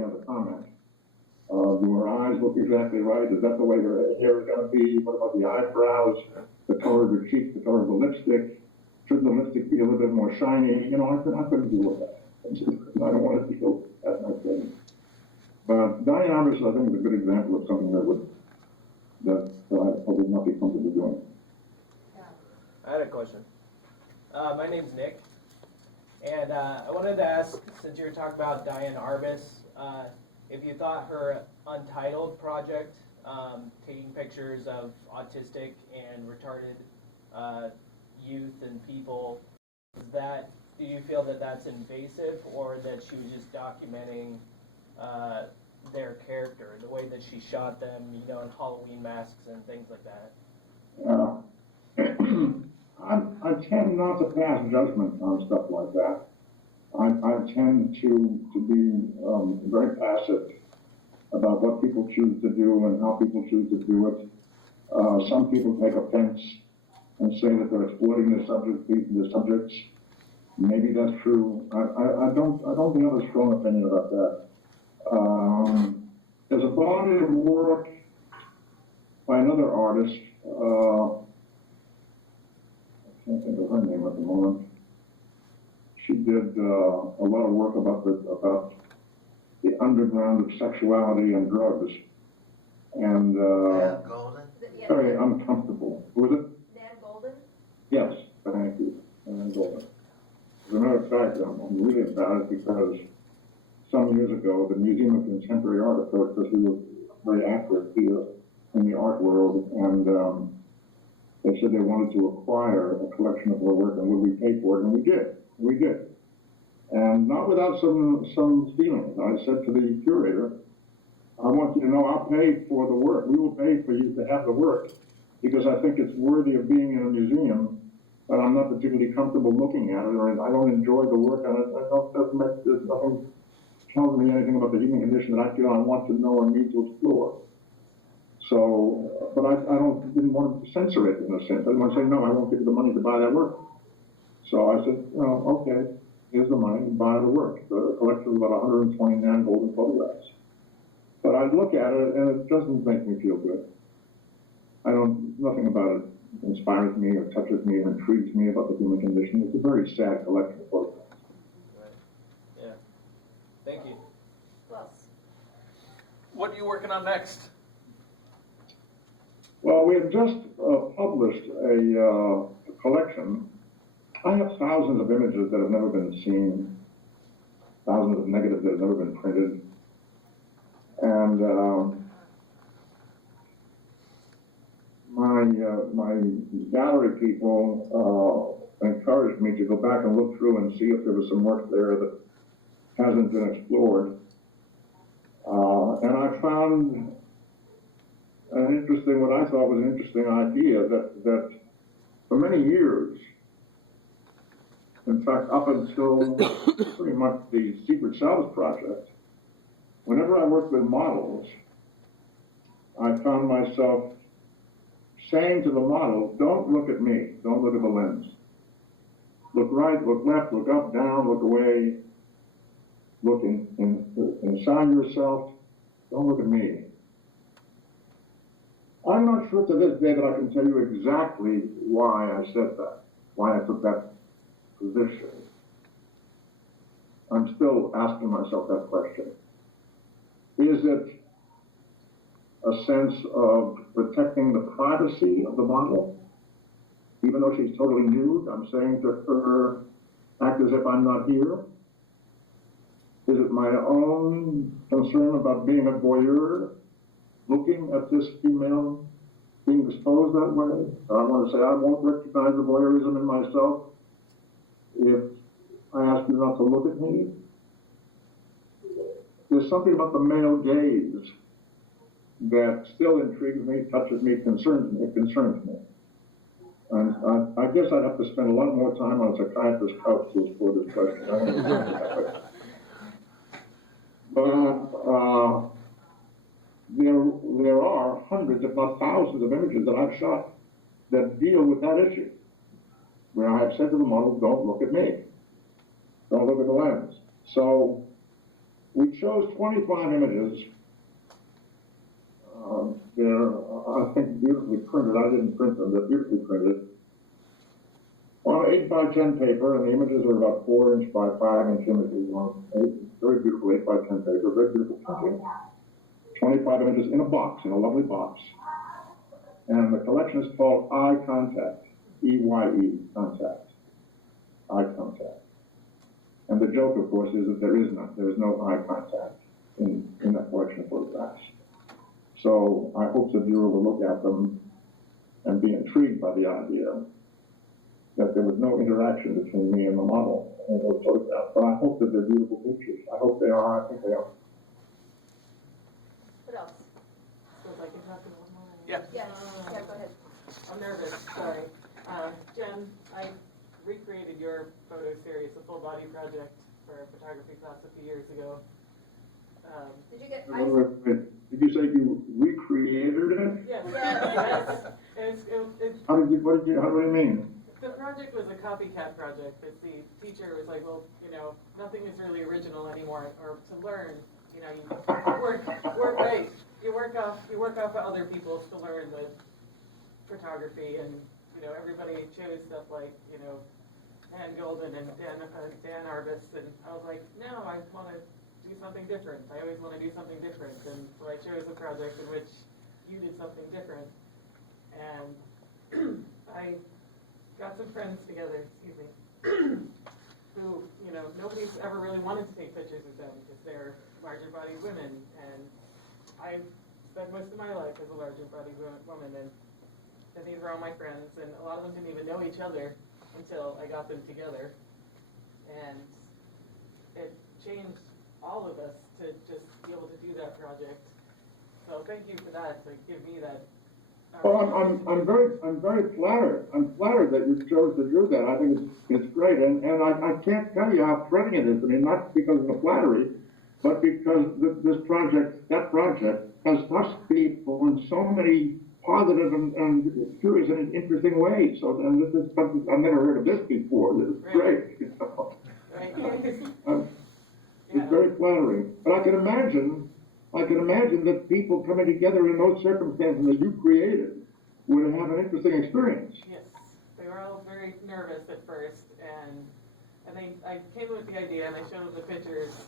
has a comment. Do her eyes look exactly right? Is that the way her hair is going to be? What about the eyebrows? The color of her cheeks, the color of the lipstick? Should the lipstick be a little bit more shiny? You know, I couldn't deal with that. I don't want to deal with that kind of thing. But Diane Arbus, I think, is a good example of something that I would not be comfortable doing. I had a question. My name's Nick, and I wanted to ask, since you were talking about Diane Arbus, if you thought her Untitled project, taking pictures of autistic and retarded youth and people, do you feel that that's invasive, or that she was just documenting their character, the way that she shot them, you know, in Halloween masks and things like that? I tend not to pass judgment on stuff like that. I tend to be very passive about what people choose to do and how people choose to do it. Some people take offense and say that they're exploiting the subjects. Maybe that's true. I don't have a strong opinion about that. There's a body of work by another artist. I can't think of her name at the moment. She did a lot of work about the underground of sexuality and drugs, and Golden. very uncomfortable. Who is it? Dan Golden? Yes, thank you, Dan Golden. As a matter of fact, I'm really embarrassed because some years ago, the Museum of Contemporary Art approached us. We were very active here in the art world, and they said they wanted to acquire a collection of her work, and would we pay for it? And we did. We did. And not without some feelings. I said to the curator, I want you to know I'll pay for the work. We will pay for you to have the work, because I think it's worthy of being in a museum, but I'm not particularly comfortable looking at it, or I don't enjoy the work on it. There's nothing tells me anything about the human condition that I feel I want to know or need to explore. So, but I didn't want to censor it in a sense. I didn't want to say, no, I won't give you the money to buy that work. So I said, well, okay, here's the money, buy the work. The collection of about 129 golden photographs. But I look at it and it doesn't make me feel good. Nothing about it inspires me or touches me or intrigues me about the human condition. It's a very sad collection of photographs. Right. Yeah. Thank you. Plus. What are you working on next? Well, we have just published a collection. I have thousands of images that have never been seen, thousands of negatives that have never been printed. And my gallery people encouraged me to go back and look through and see if there was some work there that hasn't been explored. And I found what I thought was an interesting idea that for many years, in fact, up until pretty much the Secret Salvage Project, whenever I worked with models, I found myself saying to the model, don't look at me, don't look at the lens. Look right, look left, look up, down, look away, look inside yourself, don't look at me. I'm not sure to this day that I can tell you exactly why I said that, why I took that position. I'm still asking myself that question. Is it a sense of protecting the privacy of the model? Even though she's totally nude, I'm saying to her, act as if I'm not here? Is it my own concern about being a voyeur, looking at this female being exposed that way? I want to say I won't recognize the voyeurism in myself if I ask you not to look at me. There's something about the male gaze that still intrigues me, touches me, concerns me. And I guess I'd have to spend a lot more time on a psychiatrist's couch to explore this question. But there are hundreds, if not thousands, of images that I've shot that deal with that issue, where I have said to the model, don't look at me. Don't look at the lens. So We chose 25 images. They're, I think, beautifully printed. I didn't print them. They're beautifully printed on 8 by 10 paper, and the images are about 4 inch by 5 inch images on very beautiful 8 by 10 paper, very beautiful printing. 25 images in a box, in a lovely box. And the collection is called Eye Contact, E-Y-E, contact, eye contact. And the joke, of course, is that there is no eye contact in that collection of photographs. So I hope the viewer will look at them and be intrigued by the idea that there was no interaction between me and the model in those photographs. But I hope that they're beautiful pictures. I hope they are. I think they are. What else? So if I can talk in one more. Yeah. Yeah, go ahead. I'm nervous, sorry. Jen, I recreated your photo series, a full body project for a photography class a few years ago. Did you get, Did you say you recreated it? Yes. Yes. How do you mean? The project was a copycat project, but the teacher was like, well, you know, nothing is really original anymore, or to learn, you know, you work off of other people's to learn with photography, and, you know, everybody chose stuff like, you know, Ann Golden and Dan Arbus, and I was like, no, I want to do something different. I always want to do something different, and so I chose a project in which you did something different, and I got some friends together, excuse me, who, you know, nobody's ever really wanted to take pictures of them because they're larger bodied women, and I spent most of my life as a larger bodied woman, and these were all my friends, and a lot of them didn't even know each other until I got them together, and it changed all of us to just be able to do that project. So thank you for that, to give me that. Well, I'm very flattered. I'm flattered that you chose to do that. I think it's great, and I can't tell you how thrilling it is. I mean, not because of the flattery, but because that project has touched people in so many positive and curious and interesting ways. So, and this is something I've never heard of this before. This is great. Right. It's very flattering. But I can imagine that people coming together in those circumstances that you created would have an interesting experience. Yes, they were all very nervous at first, and I came up with the idea, and I showed them the pictures.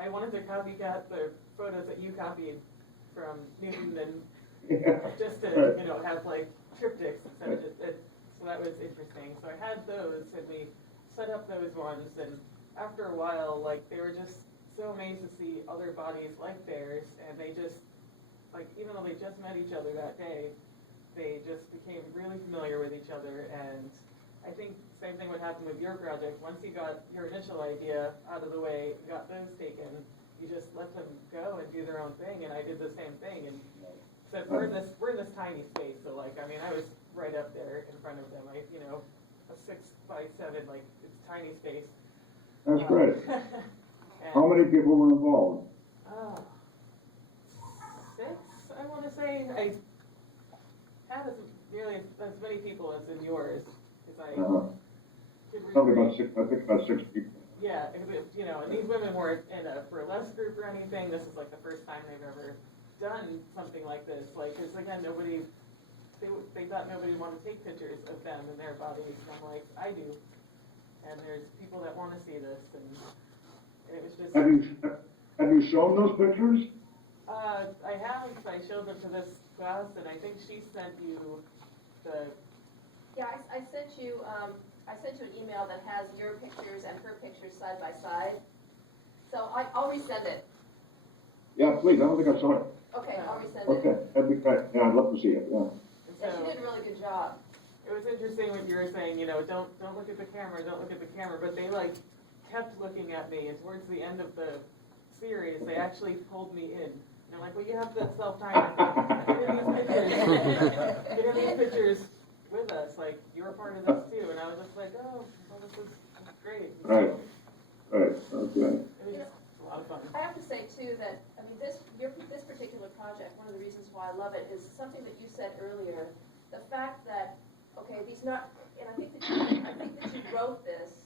I wanted to copycat the photos that you copied from Newton, and just to, you know, have like triptychs instead of just so that was interesting. So I had those, and we set up those ones, and after a while, like, they were just so amazed to see other bodies like theirs, and they just, like, even though they just met each other that day, they just became really familiar with each other. And I think same thing would happen with your project. Once you got your initial idea out of the way, got those taken, you just let them go and do their own thing, and I did the same thing. And so we're in this tiny space, so, like, I mean, I was right up there in front of them. You know, a 6 by 7, like, it's a tiny space. That's great. How many people were involved? 6, I want to say. I had nearly as many people as in yours, because I could Probably recreate. about 6. I think about 6 people. Yeah, you know, and these women weren't in a burlesque group or anything. This is like the first time they've ever done something like this. Like, because again, they thought nobody wanted to take pictures of them and their bodies. And I'm like, I do. And there's people that want to see this, and it was just. Have you shown those pictures? I have. I showed them to this class, and I think she sent you the. Yeah, I sent you an email that has your pictures and her pictures side by side. So I'll resend it. Yeah, please. I don't think I saw it. Okay, I'll resend it. Okay, that'd be great. Yeah, I'd love to see it. Yeah. Yeah, she did a really good job. It was interesting what you were saying, you know, don't look at the camera, don't look at the camera, but they, like, kept looking at me, and towards the end of the series, they actually pulled me in. And I'm like, well, you have that self-timer. Get in these pictures with us, like, you were part of this too, and I was just like, oh, well, this is great. And Right. so Right, okay. it was just a lot of fun. I have to say too that, I mean, this particular project, one of the reasons why I love it is something that you said earlier, the fact that, okay, these not, and I think that you wrote this,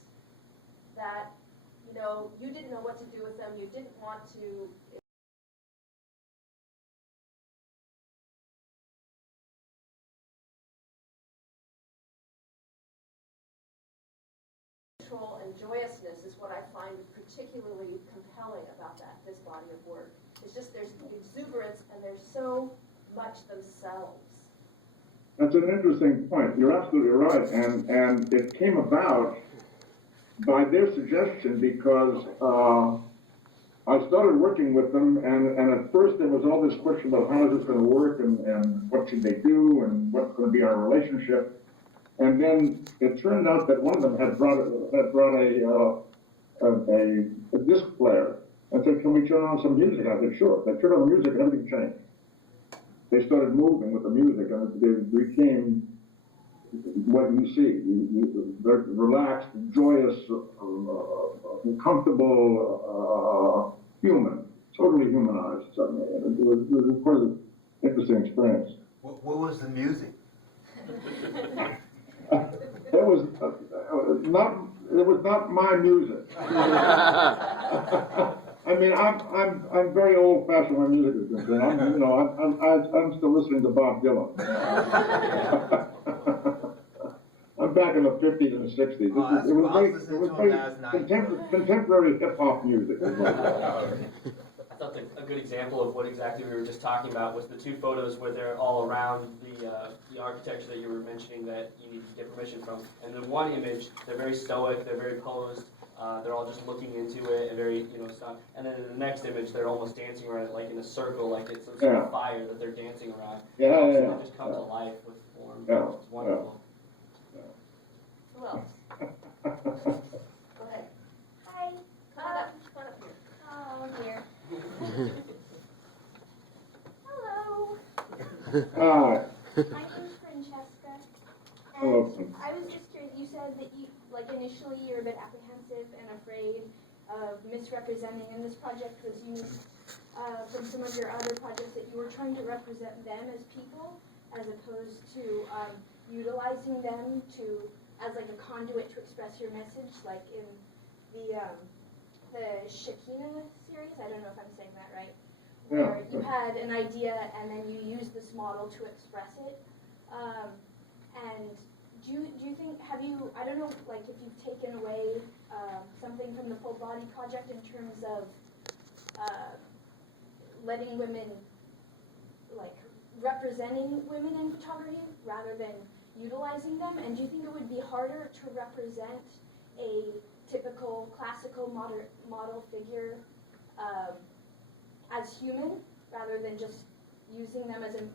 that, you know, you didn't know what to do with them, you didn't want to control and joyousness is what I find particularly compelling about this body of work. It's just there's exuberance and they're so much themselves. That's an interesting point. You're absolutely right, and it came about by their suggestion because I started working with them, and at first there was all this question about how is this going to work, and what should they do, and what's going to be our relationship. And then it turned out that one of them had brought a disc player and said, "Can we turn on some music?" I said, "Sure." They turned on the music, and everything changed. They started moving with the music, and it became what you see. They're relaxed, joyous, comfortable, human, totally humanized suddenly. And it was quite an interesting experience. What was the music? It was not my music. I mean, I'm very old-fashioned when music is concerned. I'm still listening to Bob Dylan. I'm back in the 50s and 60s. It was very contemporary hip-hop music. I thought a good example of what exactly we were just talking about was the two photos where they're all around the architecture that you were mentioning that you need to get permission from. And then one image, they're very stoic, they're very posed, they're all just looking into it and very, stunned. And then in the next image, they're almost dancing around it like in a circle, like it's some sort of fire that they're dancing around. So it just comes to life with form. Yeah. It's wonderful. Who else? Go ahead. Hi. Come on up here. Oh, dear. Hello. Hi. My name's Francesca. Hello. And I was just curious, you said that you, initially you're a bit apprehensive and afraid of misrepresenting, and this project was unique from some of your other projects that you were trying to represent them as people as opposed to utilizing them as a conduit to express your message, like in the Shekinah series, I don't know if I'm saying that right, where you had an idea and then you used this model to express it. And do you think, I don't know, if you've taken away something from the Full Body Project in terms of letting women, representing women in photography rather than utilizing them? And do you think it would be harder to represent a typical classical model figure as human rather than just using them as an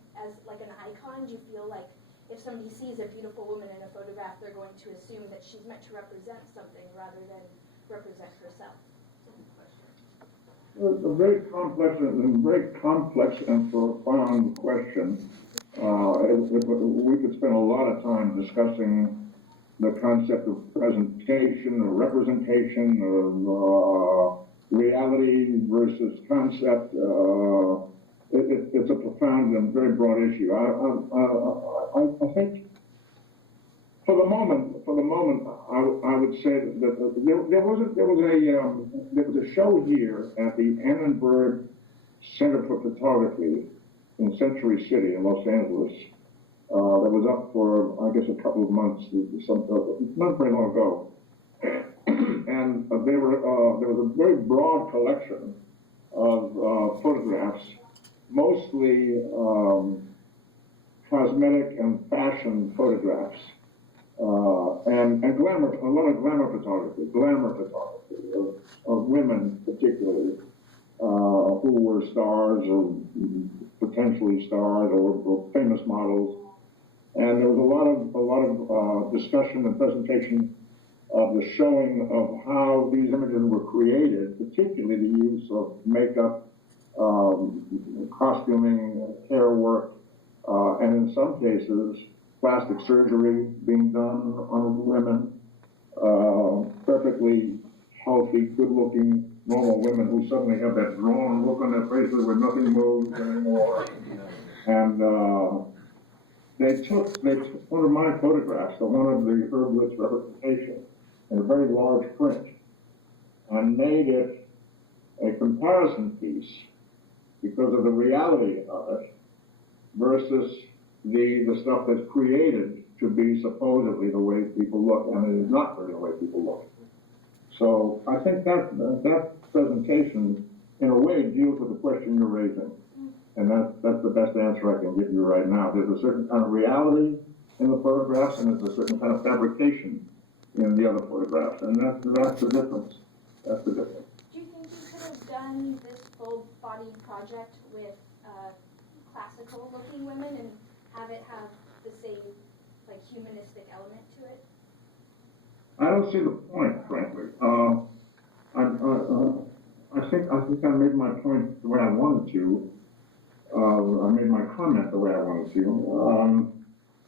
icon? Do you feel like if somebody sees a beautiful woman in a photograph, they're going to assume that she's meant to represent something rather than represent herself? It's a very complex and profound question. We could spend a lot of time discussing the concept of presentation or representation or reality versus concept. It's a profound and very broad issue. I think for the moment, I would say that there was a show here at the Annenberg Center for Photography in Century City in Los Angeles. That was up for, I guess, a couple of months, not very long ago. And there was a very broad collection of photographs, mostly cosmetic and fashion photographs, and glamour, a lot of glamour photography of women particularly, who were stars or potentially stars or famous models. And there was a lot of discussion and presentation of the showing of how these images were created, particularly the use of makeup, costuming, hair work, and in some cases, plastic surgery being done on women, perfectly healthy, good-looking, normal women who suddenly have that drawn look on their faces where nothing moves anymore. And they took one of my photographs, one of the herbalist representation, in a very large print, and made it a comparison piece because of the reality of it versus the stuff that's created to be supposedly the way people look, and it is not really the way people look. So I think that presentation, in a way, deals with the question you're raising. And that's the best answer I can give you right now. There's a certain kind of reality in the photographs, and there's a certain kind of fabrication in the other photographs, and that's the difference. That's the difference. Do you think you could have done this full body project with classical looking women and have it have the same like humanistic element to it? I don't see the point, frankly. I think I made my point the way I wanted to. I made my comment the way I wanted to.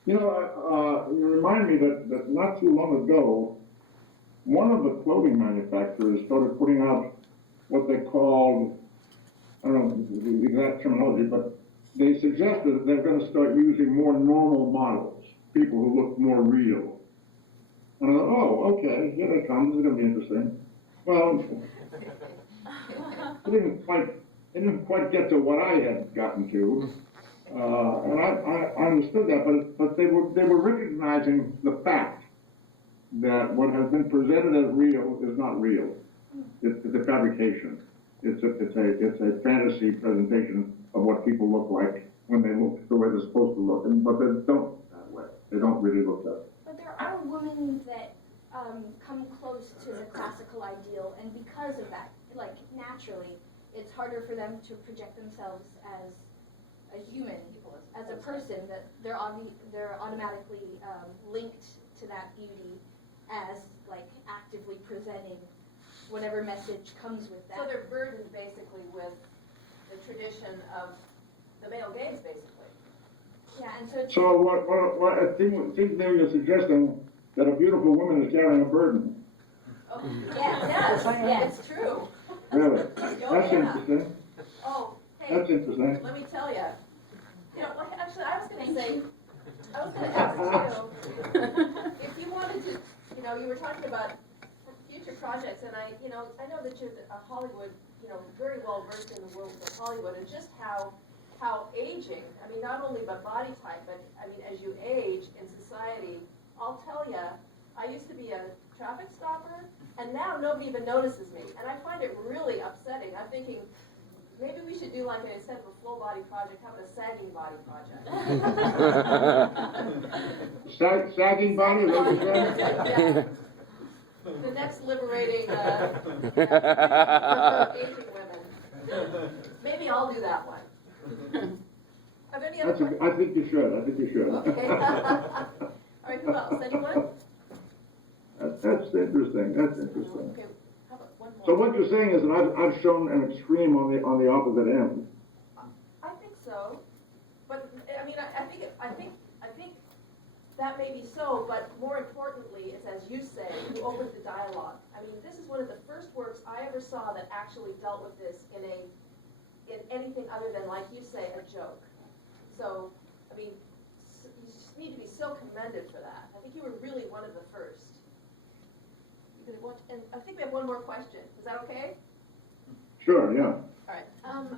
You remind me that not too long ago, one of the clothing manufacturers started putting out what they called, I don't know the exact terminology, but they suggested that they're going to start using more normal models, people who look more real. And I thought, oh, okay, here they come, this is going to be interesting. Well, it didn't quite get to what I had gotten to. And I understood that, but they were recognizing the fact that what has been presented as real is not real. It's a fabrication. It's a fantasy presentation of what people look like when they look the way they're supposed to look, but they don't that way. They don't really look that way. But there are women that come close to the classical ideal, and because of that, like naturally, it's harder for them to project themselves as a human, as a person, that they're automatically linked to that beauty as like actively presenting whatever message comes with that. So they're burdened basically with the tradition of the male gaze, basically. Yeah, and so it's, So what I think now you're suggesting that a beautiful woman is carrying a burden. Oh, yes, it's true. Really? Oh, That's yeah. interesting. Oh, hey, That's interesting. let me tell you. You know, actually, I was going to ask you, if you wanted to, you were talking about future projects, and I know that you're a Hollywood, very well versed in the world of Hollywood, and just how aging, I mean, not only by body type, but I mean, as you age in society, I'll tell you, I used to be a traffic stopper, and now nobody even notices me, and I find it really upsetting. I'm thinking, maybe we should do like, instead of a full body project, how about a sagging body project? Sagging body, is that what you're saying? Yeah. The next liberating aging women. Maybe I'll do that one. Are there any other questions? I think you should. Okay. All right, who else? Anyone? That's interesting. That's interesting. Okay, how about one more? So what you're saying is that I've shown an extreme on the opposite end. I think so, but I mean, I think that may be so, but more importantly, it's as you say, you opened the dialogue. I mean, this is one of the first works I ever saw that actually dealt with this in anything other than, like you say, a joke. So, I mean, you just need to be so commended for that. I think you were really one of the first. And I think we have one more question. Is that okay? Sure, yeah. All right.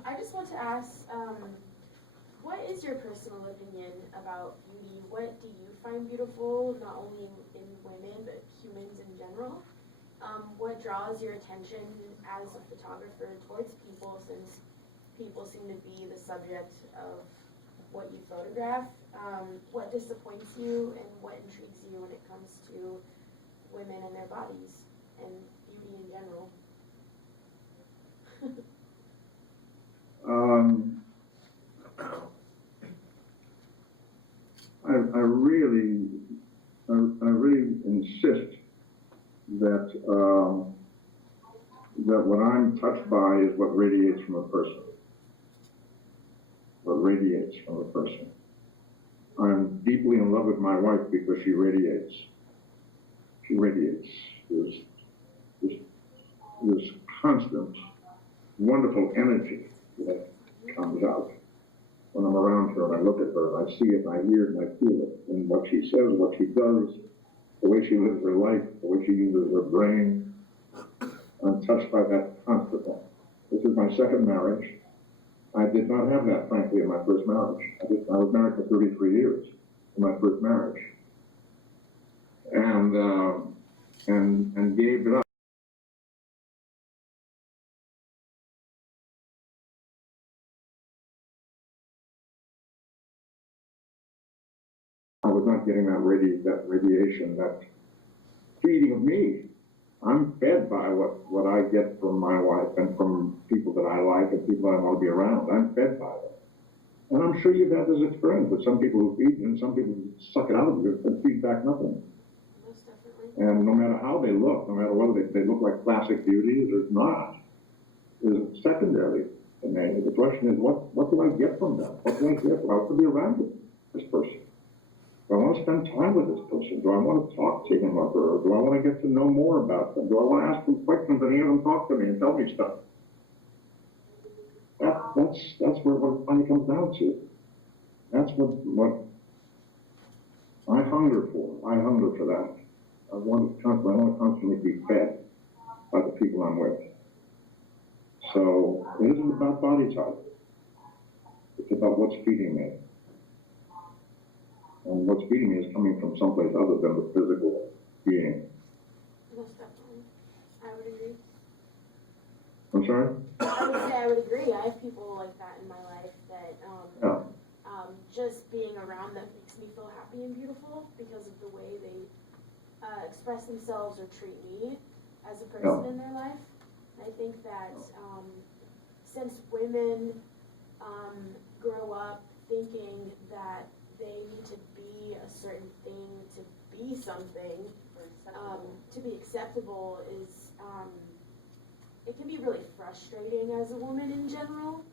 I just want to ask, what is your personal opinion about beauty? What do you find beautiful, not only in women, but humans in general? What draws your attention as a photographer towards people, since people seem to be the subject of what you photograph? What disappoints you, and what intrigues you when it comes to women and their bodies and beauty in general? I really insist that what I'm touched by is what radiates from a person. What radiates from a person. I'm deeply in love with my wife because she radiates. She radiates this constant, wonderful energy that comes out when I'm around her and I look at her and I see it and I hear it and I feel it. And what she says, what she does, the way she lives her life, the way she uses her brain. I'm touched by that constantly. This is my second marriage. I did not have that, frankly, in my first marriage. I was married for 33 years in my first marriage. And gave it up. I was not getting that radiation, that feeding of me. I'm fed by what I get from my wife and from people that I like and people I want to be around. I'm fed by them. And I'm sure you've had this experience with some people who feed and some people who suck it out of you and feed back nothing. Most definitely. And no matter how they look, no matter whether they look like classic beauties or not, is secondary to me. The question is, what do I get from them? What do I get? How to be around this person? Do I want to spend time with this person? Do I want to talk to him or her? Do I want to get to know more about them? Do I want to ask them questions and hear them talk to me and tell me stuff? That's where it finally comes down to. That's what I hunger for. I hunger for that. I want to constantly be fed by the people I'm with. So it isn't about body type. It's about what's feeding me. And what's feeding me is coming from someplace other than the physical being. Most definitely. I would agree. I'm sorry? I would say I would agree. I have people like that in my life that just being around them makes me feel happy and beautiful because of the way they express themselves or treat me as a person in their life. And I think that since women grow up thinking that they need to be a certain thing to be something, to be acceptable is, it can be really frustrating as a woman in general,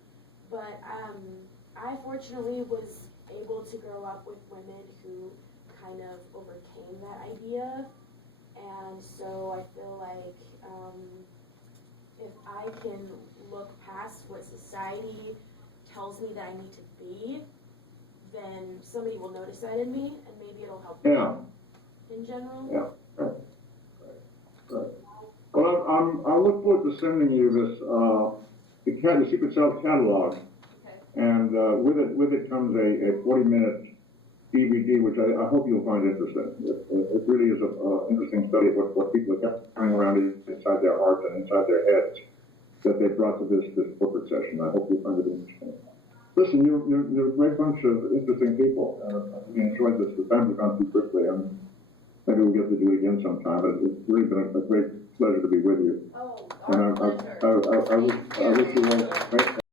but I fortunately was able to grow up with women who kind of overcame that idea, and so I feel like if I can look past what society tells me that I need to be, then somebody will notice that in me, and maybe it'll help me in general. Yeah. Right. Well, I look forward to sending you this the Secret Self catalog, and with it comes a 40-minute DVD, which I hope you'll find interesting. It really is an interesting study of what people are carrying around inside their hearts and inside their heads that they brought to this corporate session. I hope you'll find it interesting. Listen, you're a great bunch of interesting people. We enjoyed this. The time has gone too quickly, and maybe we'll get to do it again sometime. But it's really been a great pleasure to be with you. Oh, And our pleasure. I wish you all